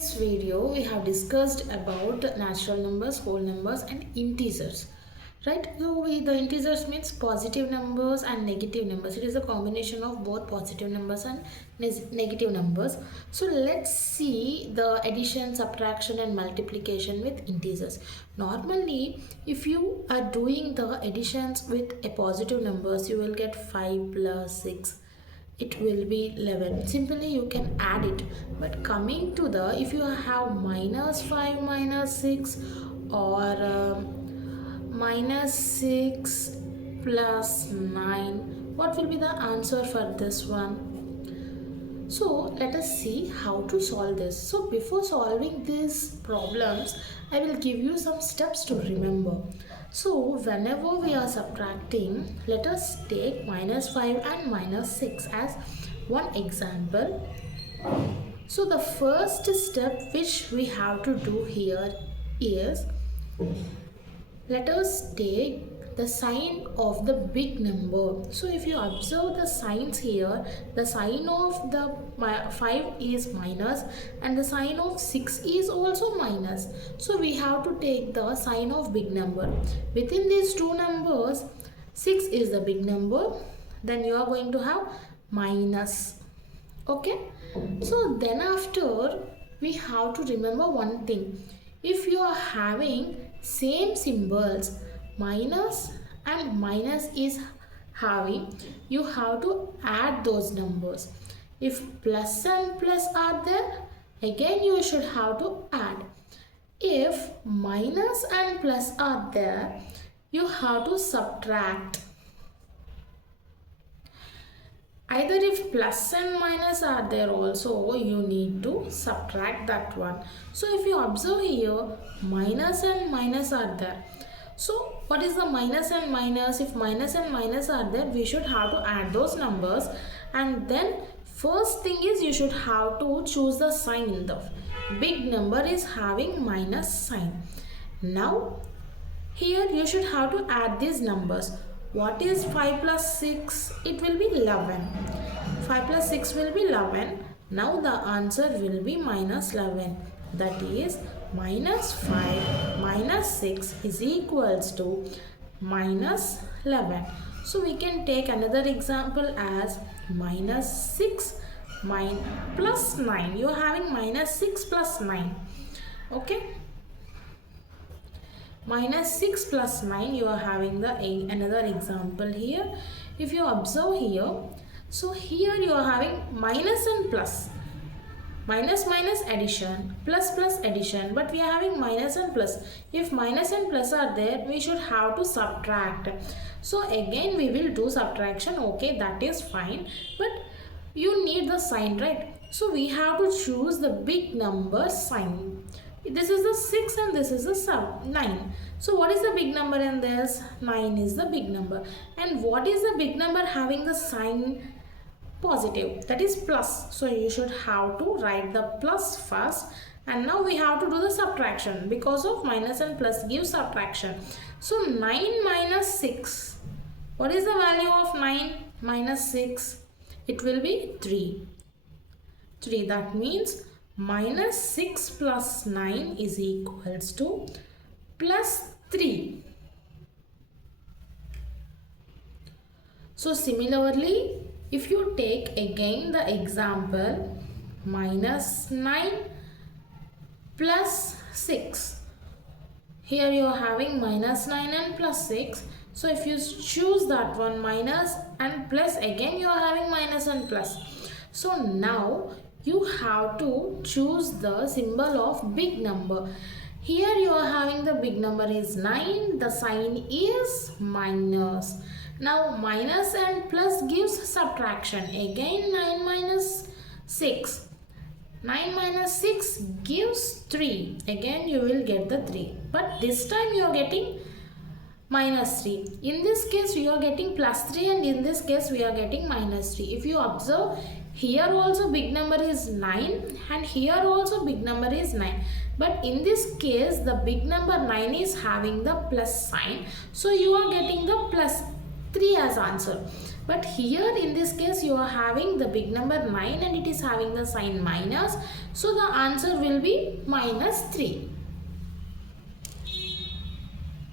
This video we have discussed about natural numbers, whole numbers and integers, right? So the integers means positive numbers and negative numbers. It is a combination of both positive numbers and negative numbers. So let's see the addition, subtraction and multiplication with integers. Normally if you are doing the additions with a positive numbers, you will get 5 plus 6, it will be 11. Simply you can add it. But coming to the, if you have minus 5 minus 6 or minus 6 plus 9, what will be the answer for this one? So let us see how to solve this. So before solving these problems, I will give you some steps to remember. So whenever we are subtracting, let us take minus 5 and minus 6 as one example. So the first step which we have to do here is, let us take the sign of the big number. So if you observe the signs here, the sign of the 5 is minus and the sign of 6 is also minus. So we have to take the sign of big number. Within these two numbers, 6 is the big number, then you are going to have minus. Okay, so then after we have to remember one thing. If you are having same symbols, minus and minus is having, you have to add those numbers. If plus and plus are there, again you should have to add. If minus and plus are there, you have to subtract. Either if plus and minus are there also, you need to subtract that one. So if you observe here, minus and minus are there. So what is the minus and minus? If minus and minus are there, we should have to add those numbers. And then first thing is, you should have to choose the sign. The big number is having minus sign. Now here you should have to add these numbers. What is 5 plus 6? It will be 11. 5 plus 6 will be 11. Now the answer will be minus 11. That is minus 5 minus 6 is equals to minus 11. So we can take another example as minus 6 plus 9. You are having minus 6 plus 9. Okay. Minus 6 plus 9, you are having the another example here. If you observe here, so here you are having minus and plus. Minus minus addition, plus plus addition, but we are having minus and plus. If minus and plus are there, we should have to subtract. So again we will do subtraction. Okay, that is fine, but you need the sign, right? So we have to choose the big number sign. This is the 6 and this is the 9. So what is the big number in this? 9 is the big number. And what is the big number having the sign positive? That is plus. So you should have to write the plus first. And now we have to do the subtraction, because of minus and plus gives subtraction. So 9 minus 6. What is the value of 9 minus 6? It will be 3. 3. That means minus 6 plus 9 is equals to plus 3. So similarly, if you take again the example minus 9 plus 6. Here you are having minus 9 and plus 6. So if you choose that one, minus and plus, again you are having minus and plus. So now you have to choose the symbol of big number. Here you are having the big number is 9. The sign is minus. Now minus and plus gives subtraction. Again 9 minus 6. 9 minus 6 gives 3. Again you will get the 3. But this time you are getting minus 3. In this case you are getting plus 3 and in this case we are getting minus 3. If you observe, here also big number is 9 and here also big number is 9. But in this case the big number 9 is having the plus sign. So you are getting the plus 3 as answer. But here in this case you are having the big number 9 and it is having the sign minus, so the answer will be minus 3.